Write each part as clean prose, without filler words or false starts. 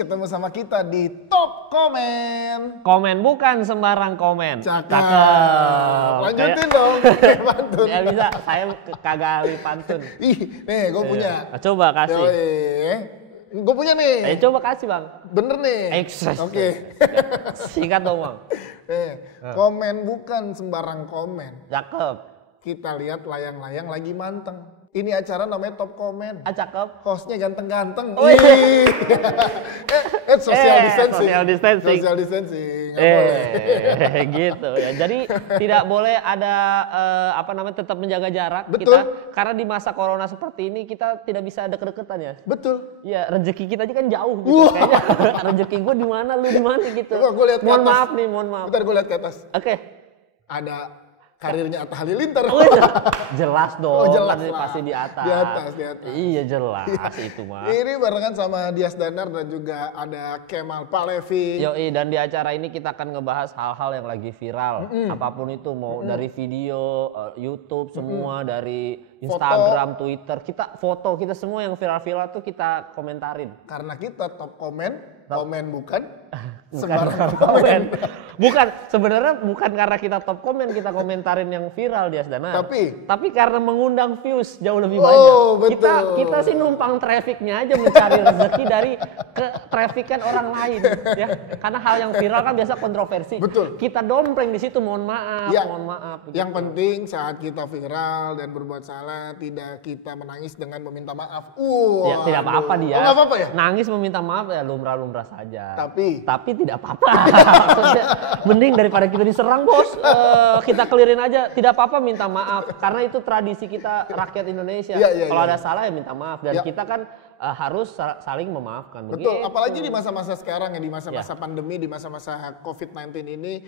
ketemu sama kita di Top Komen. Komen bukan sembarang komen. Cakep. Lanjutin dong. Pantun. Ya bisa, saya kagak ahli pantun. Ih, nih gue punya. Coba kasih. Gue punya nih. Coba kasih bang. Bener nih. Oke. Singkat dong bang. Komen bukan sembarang komen. Cakep. Kita lihat layang-layang lagi manteng. Ini acara namanya Top Komen. Cakep. Hostnya ganteng-ganteng. Oh, iya. Social distancing. Social distancing. Social distancing. Nggak boleh. Gitu ya. Jadi tidak boleh ada tetap menjaga jarak. Betul. Kita karena di masa corona seperti ini kita tidak bisa deket-deketan ya. Betul. Ya rezeki kita aja kan jauh gitu. Kayaknya rezeki gue di mana, lu di mana gitu. Mohon maaf. Bentar gue lihat ke atas. Oke. Ada karirnya Atta Halilintar. Oh, iya. Jelas dong. Jelas pasti di atas. Di atas. Iya jelas itu mah. Ini barengan sama Dias Danar dan juga ada Kemal Palevi. Yoi, dan di acara ini kita akan ngebahas hal-hal yang lagi viral. Apapun itu, mau dari video, YouTube, semua dari Instagram, Twitter. Kita semua yang viral-viral tuh kita komentarin. Karena kita Top Komen, komen bukan sembarang komen. Bukan, sebenarnya bukan karena kita top komen kita komentarin yang viral Dias Danar. Tapi karena mengundang views jauh lebih banyak. Betul. Kita sih numpang trafficnya aja mencari rezeki dari ke traffican orang lain ya. Karena hal yang viral kan biasa kontroversi. Betul. Kita dompleng di situ, mohon maaf. Yang penting saat kita viral dan berbuat salah tidak kita menangis dengan meminta maaf. Ya, tidak apa-apa dia. Nggak apa-apa ya? Nangis meminta maaf ya lumrah-lumrah saja. Tapi tidak apa-apa. Maksudnya mending daripada kita diserang bos, kita clearin aja. Tidak apa-apa minta maaf karena itu tradisi kita rakyat Indonesia. Kalau ada salah ya minta maaf dan kita kan harus saling memaafkan. Betul, apalagi di masa-masa sekarang ya, di masa-masa pandemi, di masa-masa COVID-19 ini,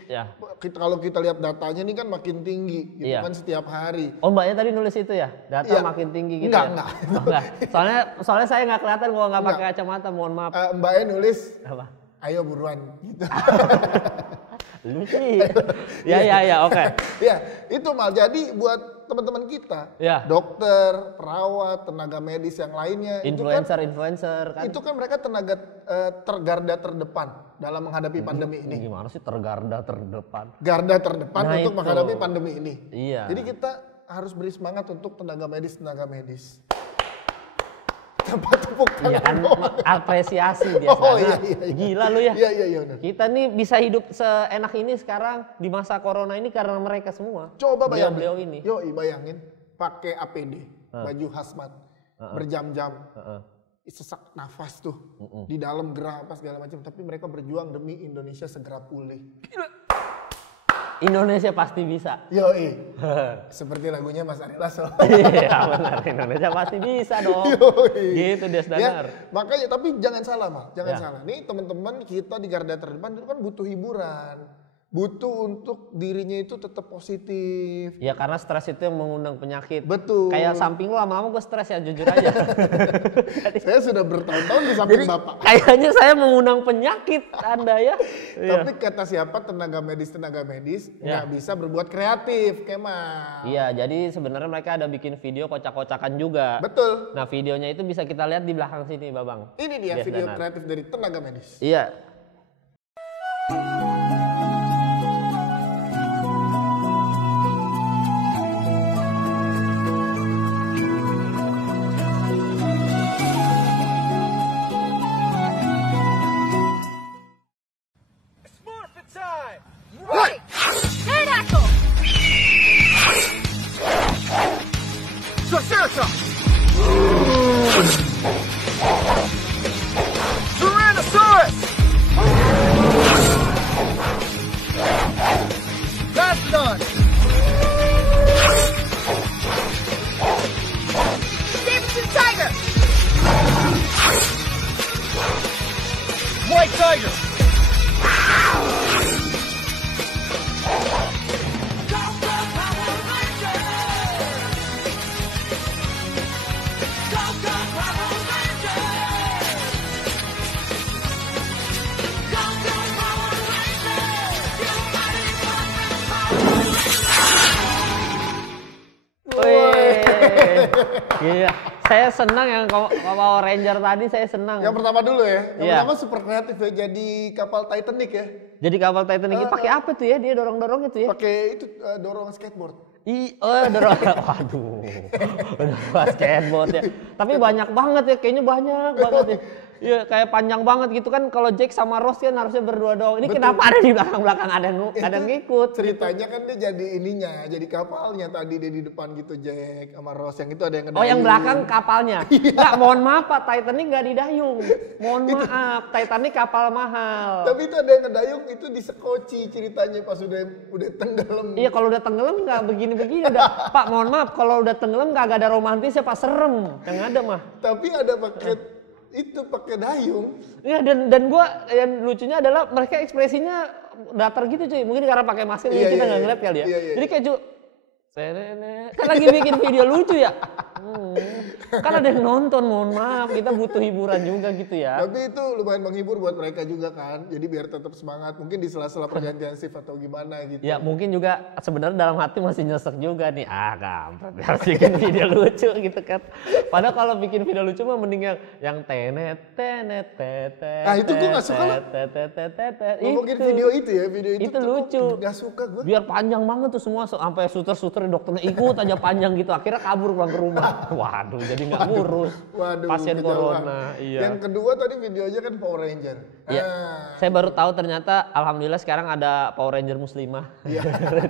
kalau kita lihat datanya ini kan makin tinggi, gitu kan setiap hari. Oh mbaknya tadi nulis itu ya, data makin tinggi gitu. Enggak. Soalnya saya nggak kelihatan kalau nggak pakai kacamata, mohon maaf. Mbaknya nulis, apa? Ayo buruan, gitu. Lu sih. Ya, oke. Ya, itu Mal. Jadi buat teman-teman kita, dokter, perawat, tenaga medis yang lainnya, influencer kan. Itu kan mereka tenaga tergarda terdepan dalam menghadapi pandemi ini. Gimana sih tergarda terdepan? Garda terdepan untuk menghadapi pandemi ini. Iya. Jadi kita harus beri semangat untuk tenaga medis. Tepuk tangan. Iya kan, apresiasi dia. Iya. Gila lu ya. Iya. Kita nih bisa hidup seenak ini sekarang di masa corona ini karena mereka semua. Coba bayangin. Beliau ini. Bayangin pakai APD, baju hazmat, berjam-jam, sesak nafas tuh, di dalam gerah apa segala macam. Tapi mereka berjuang demi Indonesia segera pulih. Gila. Indonesia pasti bisa. Yoi. Seperti lagunya Mas Ari Lasso. Iya benar, Indonesia pasti bisa dong. Gitu Dias Danar. Makanya tapi jangan salah Mal, salah. Nih teman-teman kita di garda terdepan itu kan butuh hiburan. Butuh untuk dirinya itu tetap positif. Ya karena stres itu yang mengundang penyakit. Betul. Kayak samping lu lama-lama gue stres ya, jujur aja. Saya sudah bertahun-tahun di samping Bapak. Kayaknya saya mengundang penyakit Anda ya. Tapi kata siapa tenaga medis nggak bisa berbuat kreatif, Kemal. Iya, jadi sebenarnya mereka ada bikin video kocak-kocakan juga. Betul. Nah videonya itu bisa kita lihat di belakang sini Babang. Ini dia Dias video Danar. Kreatif dari tenaga medis. Iya. Tyrannosaurus! Mastodon! Davidson Tiger! White Tiger! Iya, Saya senang yang Power Ranger tadi, saya senang. Yang pertama dulu ya. Yang Iya. pertama super kreatif ya, jadi kapal Titanic ya. Jadi kapal Titanic ini pakai apa tuh ya? Dia dorong-dorong itu ya? Pakai itu dorong skateboard. Dorong. Waduh. Udah skateboard ya. Tapi banyak banget ya, kayaknya banyak banget ya. Iya, kayak panjang banget gitu kan. Kalau Jack sama Rose kan harusnya berdua doang. Ini Betul. kenapa ada di belakang-belakang ada yang ngikut? Ceritanya kan dia jadi ininya, jadi kapalnya tadi dia di depan gitu Jack sama Rose. Yang itu ada yang Oh, yang ngedayung. belakang kapalnya. Enggak, mohon maaf Pak, Titanic nggak didayung. Mohon maaf, Titanic kapal mahal. Tapi itu ada yang ngedayung, itu disekoci ceritanya pas udah tenggelam. Iya, kalau udah tenggelam nggak begini-begini udah. Pak, mohon maaf, kalau udah tenggelam nggak ada romantis ya Pak, serem. Yang ada mah. Tapi ada pakai dayung. Iya, dan gua yang lucunya adalah mereka ekspresinya datar gitu cuy. Mungkin karena pakai masker Iya, kita iya, nggak iya. ngeliat kali ya. Iya, iya. Jadi kayak kan lagi bikin video lucu ya. Kan ada yang nonton, mohon maaf, kita butuh hiburan juga gitu ya. Tapi itu lumayan menghibur buat mereka juga kan. Jadi biar tetap semangat. Mungkin di sela-sela pergantian shift atau gimana gitu. Ya mungkin juga sebenarnya dalam hati masih nyesek juga nih. Kampret, harus bikin video lucu gitu kan. Padahal kalau bikin video lucu mah mending yang tenet. Ah, itu gua nggak suka lah. Ngomongin video itu ya, video itu Itu tuh lucu. Gak suka gue. Biar panjang banget tuh semua sampai suter-suter dokternya ikut aja panjang gitu. Akhirnya kabur pulang ke rumah. Waduh, jadi nggak ngurus Waduh, pasien kejauhan. corona. Iya. Yang kedua tadi videonya kan Power Ranger. Iya. Ah, Saya baru tahu ternyata alhamdulillah sekarang ada Power Ranger muslimah. Iya.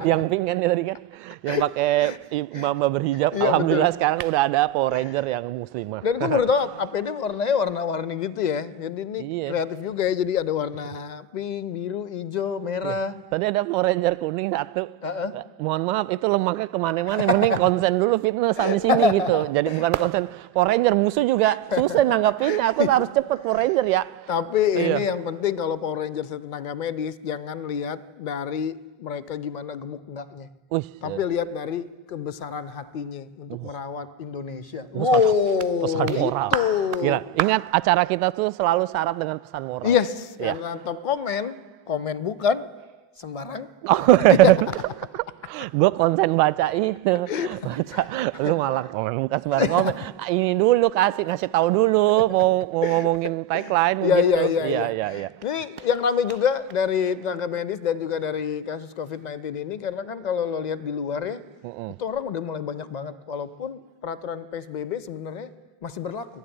Yang pink kan ya tadi kan. Yang pakai mbak berhijab. Iya, Alhamdulillah sekarang udah ada Power Ranger yang muslimah. Dan gue baru tahu APD warnanya warna-warni gitu ya. Jadi ini Iya. kreatif juga ya. Jadi ada warna pink, biru, hijau, merah. Tadi ada Power Ranger kuning satu. Mohon maaf itu lemaknya kemana-mana. Mending konsen dulu fitness habis ini gitu. Jadi bukan konsen Power Ranger. Musuh juga susah nanggapinnya. Aku harus cepet Power Ranger ya. Tapi Iya. ini yang penting kalau Power Ranger tenaga medis jangan lihat dari mereka gimana gemuk enggaknya. Wih, Tapi lihat dari kebesaran hatinya untuk merawat Indonesia. pesan moral. Itu. Gila. Ingat acara kita tuh selalu syarat dengan pesan moral. Yes, Iya. karena top komen bukan sembarang. Gue konsen baca itu, lu malah komen bukan sebar komen. Ini dulu ngasih tahu dulu mau ngomongin tagline gitu. Iya. Ini yang rame juga dari tenaga medis dan juga dari kasus COVID-19 ini karena kan kalau lo lihat di luar ya, itu orang udah mulai banyak banget walaupun peraturan PSBB sebenarnya masih berlaku.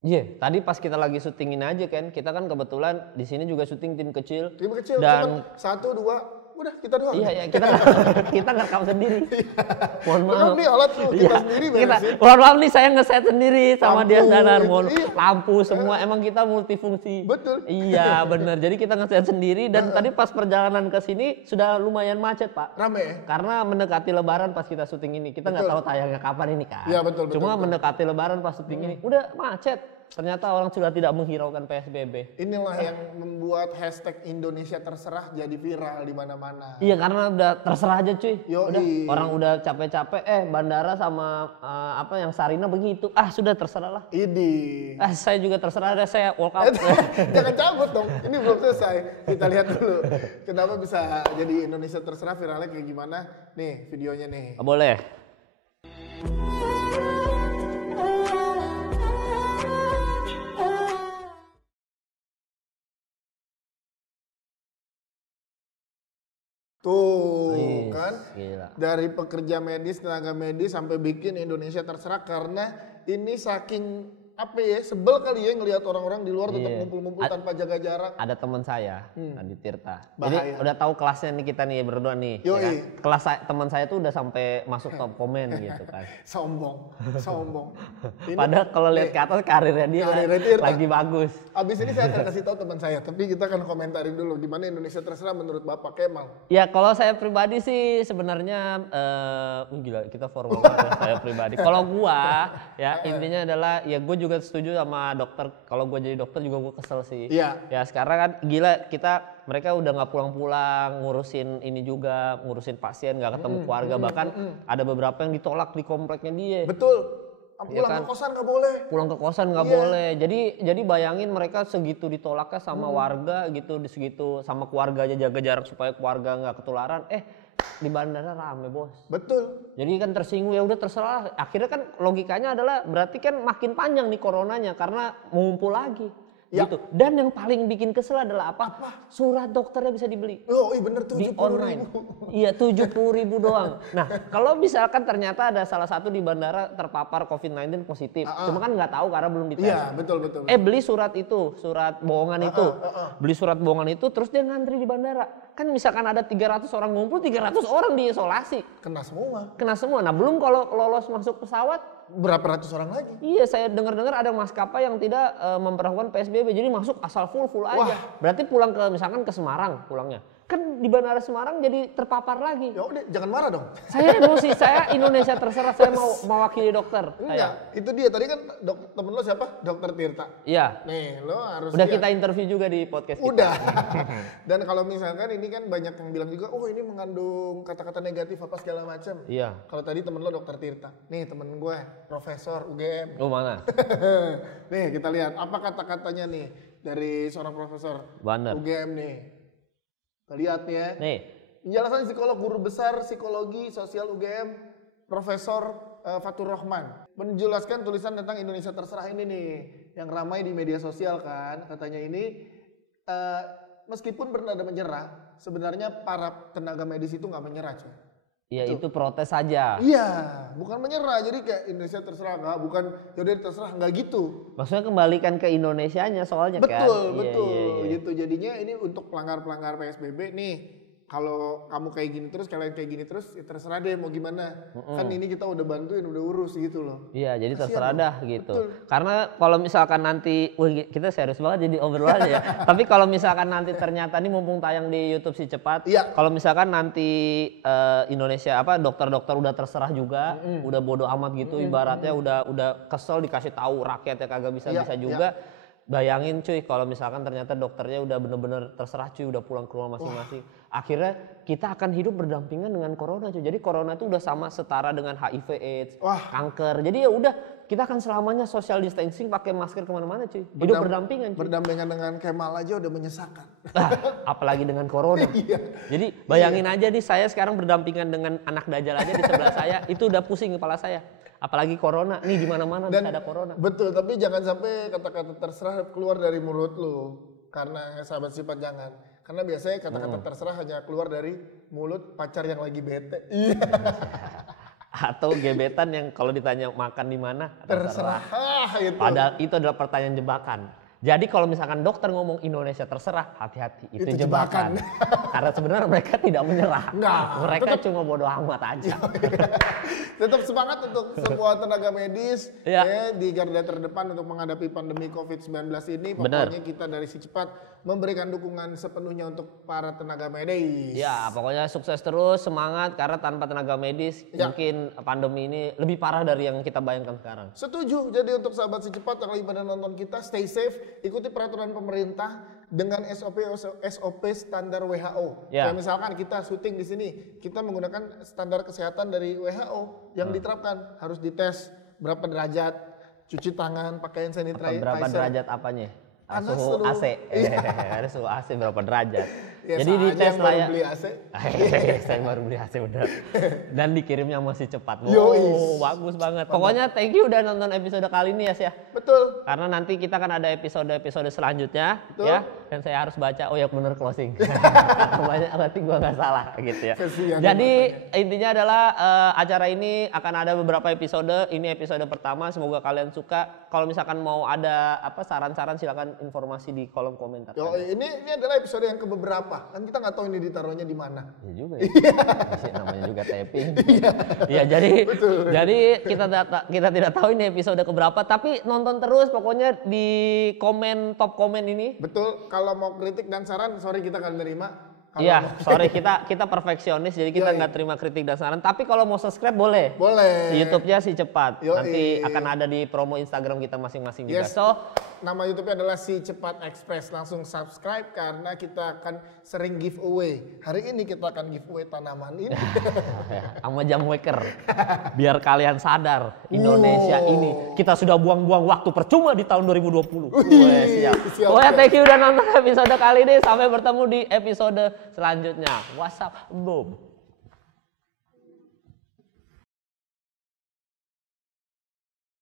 Iya, tadi pas kita lagi syutingin aja kan, kita kan kebetulan di sini juga syuting tim kecil. Tim kecil Dan cuman 1, 2, udah kita doang. iya kita ngerekam sendiri. Mohon Kan maaf. nih alat tuh kita sendiri beresin. Mohon maaf nih saya nge-set sendiri sama Lampu, dia Danar. gitu, Mohon iya. lampu semua emang kita multifungsi. Betul. Iya benar. Jadi kita nge-set sendiri dan tadi pas perjalanan ke sini sudah lumayan macet Pak. Rame ya? Karena mendekati Lebaran pas kita syuting ini, kita nggak Betul. tahu tayangnya kapan ini kan. Iya, betul, Cuma betul. mendekati Lebaran pas syuting ini, udah macet. Ternyata orang sudah tidak menghiraukan PSBB. Inilah yang membuat hashtag Indonesia terserah jadi viral di mana-mana. Iya karena udah terserah aja cuy. Yoi. Udah orang udah capek-capek bandara sama yang Sarina begitu. Sudah terserah lah. Idi. Saya juga terserah deh saya walk out. Jangan cabut dong, ini belum selesai. Kita lihat dulu kenapa bisa jadi Indonesia terserah viralnya kayak gimana. Nih videonya nih. Boleh. Tuh Wih, kan, gila. dari pekerja medis, tenaga medis sampai bikin Indonesia terserah karena ini saking apa ya, sebel kali ya ngelihat orang-orang di luar tetap Iya. ngumpul-ngumpul tanpa jaga jarak. Ada teman saya, Adi Tirta. Bahaya. Jadi udah tahu kelasnya nih kita nih berdua nih. Yoi. kan? Kelas teman saya tuh udah sampai masuk top komen gitu kan. Sombong. Ini- Padahal kalau lihat ke atas karirnya dia Karirnya Tirta. lagi bagus. Abis ini saya akan kasih tahu teman saya, tapi kita akan komentarin dulu gimana Indonesia terserah menurut Bapak Kemal. Ya kalau saya pribadi sih sebenarnya gila kita formal banget ya, saya pribadi. Kalau gua ya intinya adalah ya gue juga setuju sama dokter. Kalau gue jadi dokter juga gue kesel sih. Iya. Ya sekarang kan gila mereka udah nggak pulang-pulang ngurusin ini juga ngurusin pasien nggak ketemu keluarga bahkan ada beberapa yang ditolak di kompleknya dia. Betul. Pulang kan? ke kosan nggak boleh. Pulang ke kosan nggak Iya. boleh. Jadi bayangin mereka segitu ditolaknya sama warga gitu, di segitu sama keluarganya jaga jarak supaya keluarga nggak ketularan. di bandara rame bos. Betul. Jadi kan tersinggung, ya udah terserah. Akhirnya kan logikanya adalah berarti kan makin panjang nih coronanya karena mengumpul lagi. Ya. Gitu. Dan yang paling bikin kesel adalah apa? Surat dokternya bisa dibeli. Oh iya bener, 70.000. Di online. Iya 70.000 doang. Nah kalau misalkan ternyata ada salah satu di bandara terpapar COVID-19 positif. Cuma kan nggak tahu karena belum dites. Iya betul. Beli surat itu, surat bohongan itu. Beli surat bohongan itu terus dia ngantri di bandara. Kan misalkan ada 300 orang ngumpul, 300 orang diisolasi. Kena semua. Nah belum kalau lolos masuk pesawat. Berapa ratus orang lagi? Iya, saya dengar-dengar ada maskapai yang tidak memperlakukan PSBB, jadi masuk asal full aja. Wah. Berarti pulang ke misalkan ke Semarang pulangnya, kan di bandara Semarang jadi terpapar lagi. Ya udah, jangan marah dong. Saya emosi, saya Indonesia terserah, saya mau mewakili dokter. Enggak, itu dia tadi kan temen lo siapa? Dokter Tirta. Iya. Nih, lo harus udah kita interview juga di podcast kita. Udah. Dan kalau misalkan ini kan banyak yang bilang juga, oh ini mengandung kata-kata negatif apa segala macam. Iya. Kalau tadi temen lo Dokter Tirta. Nih temen gue, Profesor UGM. Oh mana? Nih kita lihat apa kata-katanya nih dari seorang profesor UGM nih. Kita lihat nih ya. Nih. Penjelasan psikolog guru besar psikologi sosial UGM, Profesor Fatur Rahman, menjelaskan tulisan tentang Indonesia Terserah ini nih, yang ramai di media sosial kan. Katanya ini, meskipun bernada menyerah, sebenarnya para tenaga medis itu nggak menyerah cuy. Iya itu protes saja. Iya, bukan menyerah. Jadi kayak Indonesia terserah nggak, bukan yaudah terserah, nggak gitu. Maksudnya kembalikan ke Indonesianya soalnya kan. Betul. Iya. Gitu. Jadinya ini untuk pelanggar-pelanggar PSBB nih. Kalau kamu kayak gini terus, kalian kayak gini terus, ya terserah deh mau gimana. Kan ini kita udah bantuin, udah urus gitu loh. Iya, jadi Kasian terserah loh. dah gitu. Betul. Karena kalau misalkan nanti, kita serius banget jadi obrolan ya. Tapi kalau misalkan nanti ternyata ini mumpung tayang di YouTube Si Cepat, Iya. kalau misalkan nanti Indonesia dokter-dokter udah terserah juga, udah bodo amat gitu, ibaratnya udah kesel dikasih tahu rakyatnya kagak bisa juga. Bayangin cuy kalau misalkan ternyata dokternya udah bener-bener terserah cuy, udah pulang ke rumah masing-masing. Akhirnya kita akan hidup berdampingan dengan corona cuy. Jadi corona itu udah sama setara dengan HIV AIDS, kanker. Jadi ya udah kita akan selamanya social distancing, pakai masker kemana-mana cuy. Hidup berdampingan cuy. Berdampingan dengan Kemal aja udah menyesakan. Apalagi dengan corona. Iya. Jadi bayangin aja nih, saya sekarang berdampingan dengan anak dajjal aja di sebelah saya, itu udah pusing kepala saya. Apalagi corona, nih di mana-mana bisa ada corona. Betul, tapi jangan sampai kata-kata terserah keluar dari mulut lu. Karena sahabat sifat jangan. Karena biasanya kata-kata terserah hanya keluar dari mulut pacar yang lagi bete. Iya. Atau gebetan yang kalau ditanya makan di mana, terserah. Itu. Padahal itu adalah pertanyaan jebakan. Jadi kalau misalkan dokter ngomong Indonesia terserah, hati-hati, itu jebakan. Karena sebenarnya mereka tidak menyerah. Mereka cuma bodoh amat aja. Tetap semangat untuk semua tenaga medis di garda terdepan untuk menghadapi pandemi COVID-19 ini. Pokoknya kita dari Si Cepat memberikan dukungan sepenuhnya untuk para tenaga medis. Ya, pokoknya sukses terus, semangat, karena tanpa tenaga medis mungkin pandemi ini lebih parah dari yang kita bayangkan sekarang. Setuju. Jadi untuk sahabat Si Cepat yang lagi pada nonton kita, stay safe. Ikuti peraturan pemerintah dengan SOP standar WHO. Kayak misalkan kita syuting di sini, kita menggunakan standar kesehatan dari WHO yang diterapkan. Harus dites berapa derajat, cuci tangan, pakai hand sanitizer. Berapa derajat apanya? Suhu seluruh. AC. Ada suhu AC berapa derajat. Ya, jadi dites lah ya. Beli AC. Saya baru beli AC bener. Dan dikirimnya masih cepat. Bagus banget. Pokoknya thank you udah nonton episode kali ini ya. Betul. Karena nanti kita kan ada episode selanjutnya. Betul. Ya. Dan saya harus baca, bener closing. Banyak berarti gua nggak salah gitu ya. Jadi intinya adalah acara ini akan ada beberapa episode. Ini episode pertama, semoga kalian suka. Kalau misalkan mau ada saran-saran silakan informasi di kolom komentar. Ini adalah episode yang keberapa. Kan kita nggak tahu ini ditaruhnya di mana. Iya juga ya. Namanya juga tapping. Iya, jadi kita tidak tahu ini episode keberapa, tapi nonton terus pokoknya di top komen ini. Betul. Kalau mau kritik dan saran, sorry kita nggak terima. Iya, sorry kita perfeksionis, jadi kita nggak terima kritik dan saran. Tapi kalau mau subscribe boleh. Boleh. Di YouTube-nya Si Cepat. Nanti akan ada di promo Instagram kita masing-masing juga. So, nama YouTube-nya adalah Si Cepat Express. Langsung subscribe karena kita akan sering giveaway. Hari ini kita akan giveaway tanaman ini. Sama jam waker. Biar kalian sadar, Indonesia ini kita sudah buang-buang waktu percuma di tahun 2020. Siap. Pokoknya thank you udah nonton episode kali ini. Sampai bertemu di episode selanjutnya. What's up, Bob?